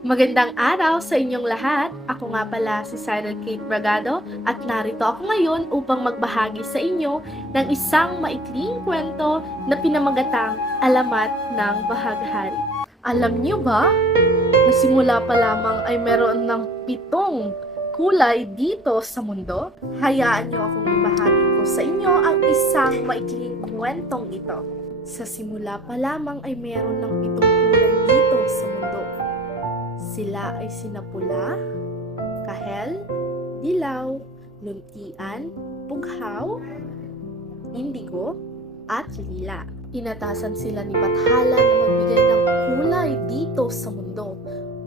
Magandang araw sa inyong lahat. Ako nga pala si Cyril Kate Bragado at narito ako ngayon upang magbahagi sa inyo ng isang maikling kwento na pinamagatang Alamat ng Bahaghari. Alam niyo ba, na simula pa lamang ay meron ng 7 kulay dito sa mundo? Hayaan niyo akong ibahagi ko sa inyo ang isang maikling kwentong ito. Sa simula pa lamang ay meron ng 7 kulay dito sa mundo. Sila ay sinapula, kahel, dilaw, luntian, bughaw, indigo, at lila. Inatasan sila ni Bathala na magbigay ng kulay dito sa mundo.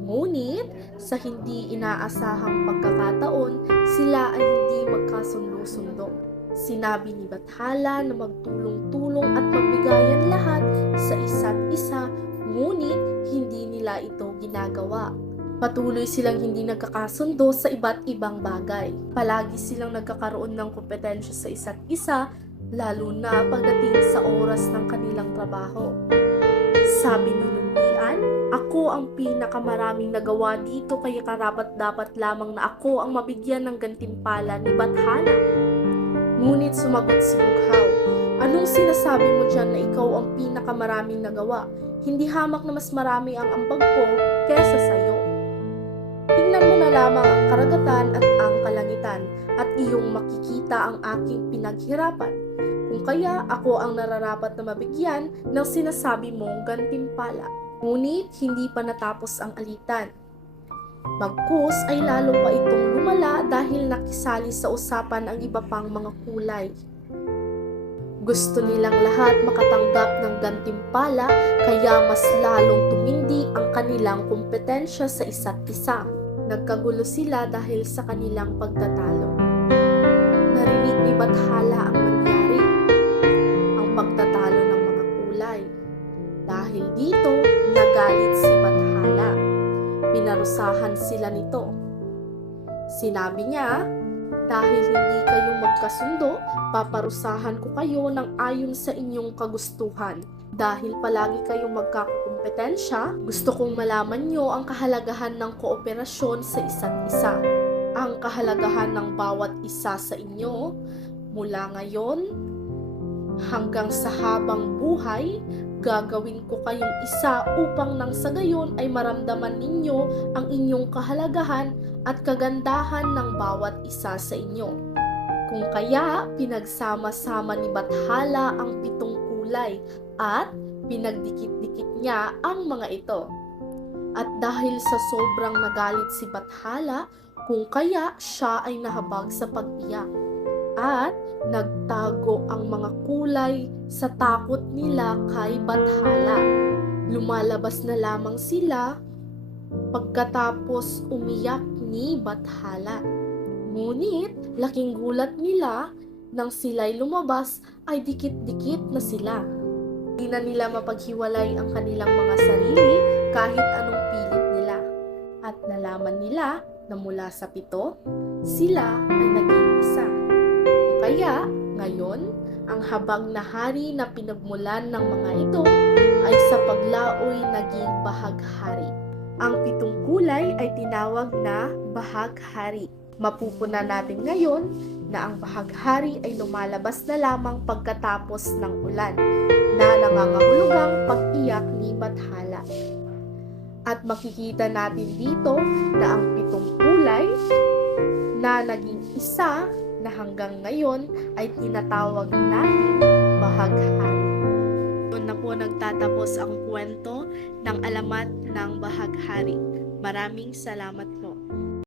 Ngunit, sa hindi inaasahang pagkakataon, sila ay hindi magkasundo-sundo. Sinabi ni Bathala na magtulong-tulong at magbigayan lahat sa isa't isa, ngunit hindi nila ito ginagawa. Patuloy silang hindi nagkakasundo sa iba't ibang bagay. Palagi silang nagkakaroon ng kompetensya sa isa't isa, lalo na pagdating sa oras ng kanilang trabaho. Sabi ni Luntian, "Ako ang pinakamaraming nagawa dito, kaya karapat-dapat lamang na ako ang mabigyan ng gantimpala ni Bathala." Ngunit sumagot si Bughaw, "Anong sinasabi mo dyan na ikaw ang pinakamaraming nagawa? Hindi hamak na mas marami ang ambag ko kesa sa'yo. Tingnan mo na lamang ang karagatan at ang kalangitan, at iyong makikita ang aking pinaghirapan. Kung kaya ako ang nararapat na mabigyan ng sinasabi mong gantimpala." Ngunit hindi pa natapos ang alitan. Bagkus ay lalo pa itong lumala dahil nakisali sa usapan ang iba pang mga kulay. Gusto nilang lahat makatanggap ng gantimpala, kaya mas lalong tumindi ang kanilang kompetensya sa isa't isa. Nagkagulo sila dahil sa kanilang pagtatalo. Narinig ni Bathala ang nangyari, ang pagtatalo ng mga kulay. Dahil dito, nagalit si Bathala. Pinarusahan sila nito. Sinabi niya, "Dahil hindi kayo magkasundo, paparusahan ko kayo ng ayon sa inyong kagustuhan. Dahil palagi kayong magkakakompetensya, gusto kong malaman nyo ang kahalagahan ng kooperasyon sa isa't isa. Ang kahalagahan ng bawat isa sa inyo mula ngayon hanggang sa habang buhay, gagawin ko kayong isa upang nang sa gayon ay maramdaman ninyo ang inyong kahalagahan at kagandahan ng bawat isa sa inyo." Kung kaya, pinagsama-sama ni Bathala ang 7 kulay at pinagdikit-dikit niya ang mga ito. At dahil sa sobrang nagalit si Bathala, kung kaya siya ay nahabag sa pag-iyak. At nagtago ang mga kulay sa takot nila kay Bathala. Lumalabas na lamang sila pagkatapos umiyak ni Bathala. Ngunit laking gulat nila nang sila'y lumabas ay dikit-dikit na sila. Hindi na nila mapaghiwalay ang kanilang mga sarili kahit anong pilit nila. At nalaman nila na mula sa 7, sila ay naging isa. Kaya, ngayon, ang habag na hari na pinagmulan ng mga ito ay sa paglaoy naging bahaghari. Ang 7 kulay ay tinawag na bahaghari. Mapupunan natin ngayon na ang bahaghari ay lumalabas na lamang pagkatapos ng ulan na nangangahulugang pag-iyak ni Bathala. At makikita natin dito na ang 7 kulay na naging isa na hanggang ngayon ay tinatawag natin bahaghari. Doon na po nagtatapos ang kwento ng Alamat ng Bahaghari. Maraming salamat po.